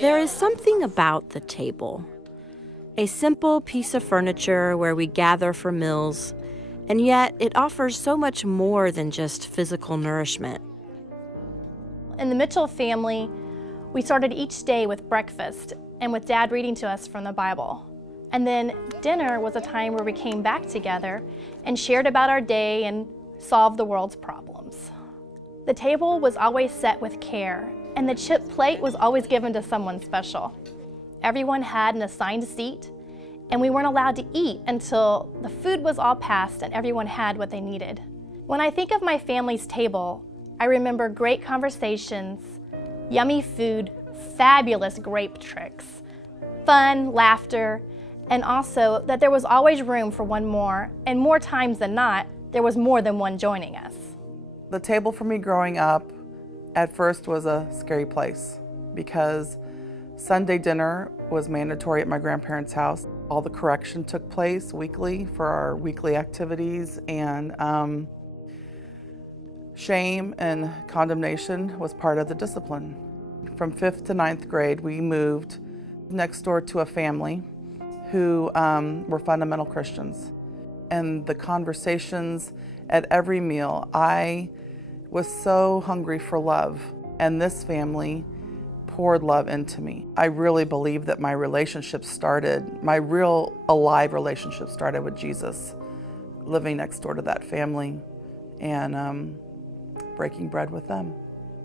There is something about the table. A simple piece of furniture where we gather for meals, and yet it offers so much more than just physical nourishment. In the Mitchell family, we started each day with breakfast and with Dad reading to us from the Bible. And then dinner was a time where we came back together and shared about our day and solved the world's problems. The table was always set with care, and the chip plate was always given to someone special. Everyone had an assigned seat, and we weren't allowed to eat until the food was all passed and everyone had what they needed. When I think of my family's table, I remember great conversations, yummy food, fabulous grape tricks, fun, laughter, and also that there was always room for one more, and more times than not, there was more than one joining us. The table for me growing up at first was a scary place because Sunday dinner was mandatory at my grandparents' house. All the correction took place weekly for our weekly activities, and shame and condemnation was part of the discipline. From 5th to 9th grade, we moved next door to a family who were fundamental Christians. And the conversations at every meal, I was so hungry for love, and this family poured love into me. I really believe that my relationship started, my real alive relationship started with Jesus, living next door to that family and breaking bread with them.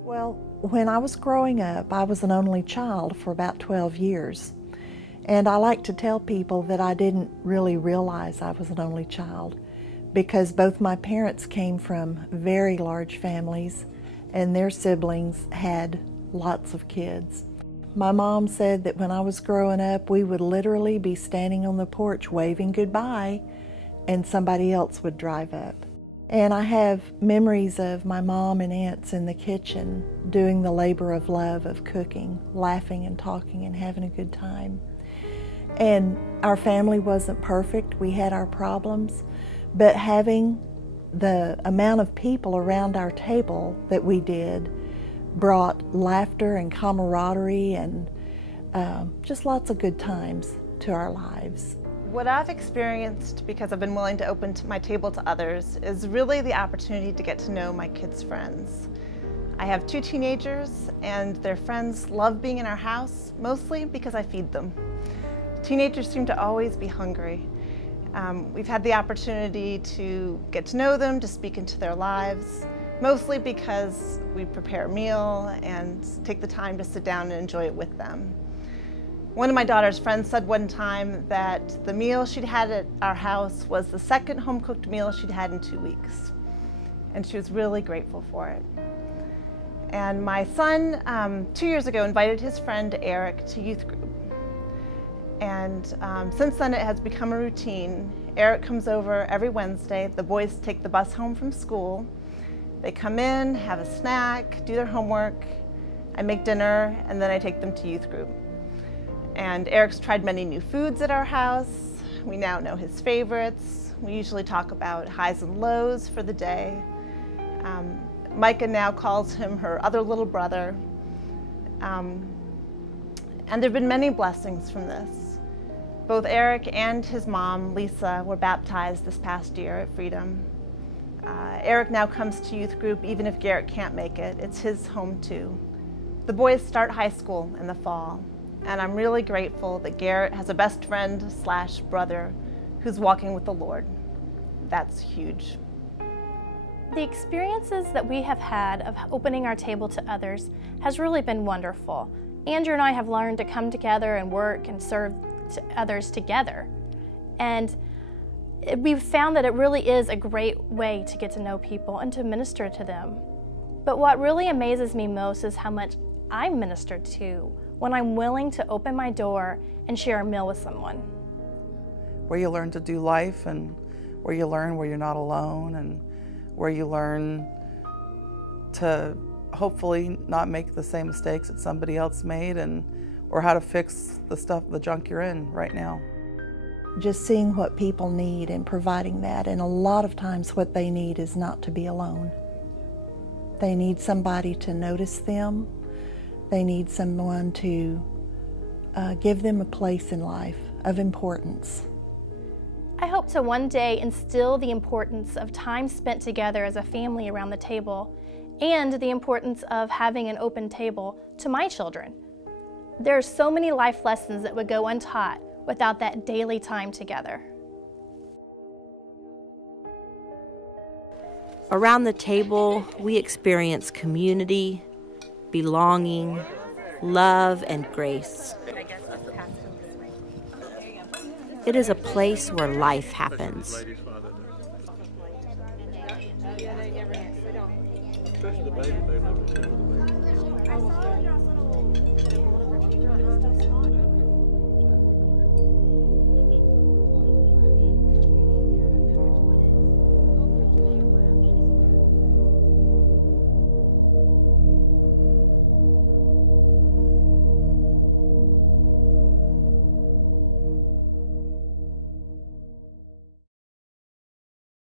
Well, when I was growing up, I was an only child for about 12 years. And I like to tell people that I didn't really realize I was an only child, because both my parents came from very large families and their siblings had lots of kids. My mom said that when I was growing up, we would literally be standing on the porch waving goodbye and somebody else would drive up. And I have memories of my mom and aunts in the kitchen doing the labor of love of cooking, laughing and talking and having a good time. And our family wasn't perfect, we had our problems, but having the amount of people around our table that we did brought laughter and camaraderie and just lots of good times to our lives. What I've experienced, because I've been willing to open my table to others, is really the opportunity to get to know my kids' friends. I have 2 teenagers, and their friends love being in our house, mostly because I feed them. Teenagers seem to always be hungry. We've had the opportunity to get to know them, to speak into their lives, mostly because we prepare a meal and take the time to sit down and enjoy it with them. One of my daughter's friends said one time that the meal she'd had at our house was the second home-cooked meal she'd had in 2 weeks. And she was really grateful for it. And my son, 2 years ago, invited his friend Eric to youth group. And since then it has become a routine. Eric comes over every Wednesday. The boys take the bus home from school. They come in, have a snack, do their homework. I make dinner, and then I take them to youth group. And Eric's tried many new foods at our house. We now know his favorites. We usually talk about highs and lows for the day. Micah now calls him her other little brother. And there have been many blessings from this. Both Eric and his mom, Lisa, were baptized this past year at Freedom. Eric now comes to youth group even if Garrett can't make it. It's his home too. The boys start high school in the fall, and I'm really grateful that Garrett has a best friend / brother who's walking with the Lord. That's huge. The experiences that we have had of opening our table to others has really been wonderful. Andrew and I have learned to come together and work and serve to others together. And we've found that it really is a great way to get to know people and to minister to them. But what really amazes me most is how much I'm ministered to when I'm willing to open my door and share a meal with someone. Where you learn to do life, and where you learn where you're not alone, and where you learn to hopefully not make the same mistakes that somebody else made, or how to fix the junk you're in right now. Just seeing what people need and providing that, and a lot of times what they need is not to be alone. They need somebody to notice them. They need someone to give them a place in life of importance. I hope to one day instill the importance of time spent together as a family around the table, and the importance of having an open table to my children. There are so many life lessons that would go untaught without that daily time together. Around the table, we experience community, belonging, love, and grace. It is a place where life happens. Especially the baby,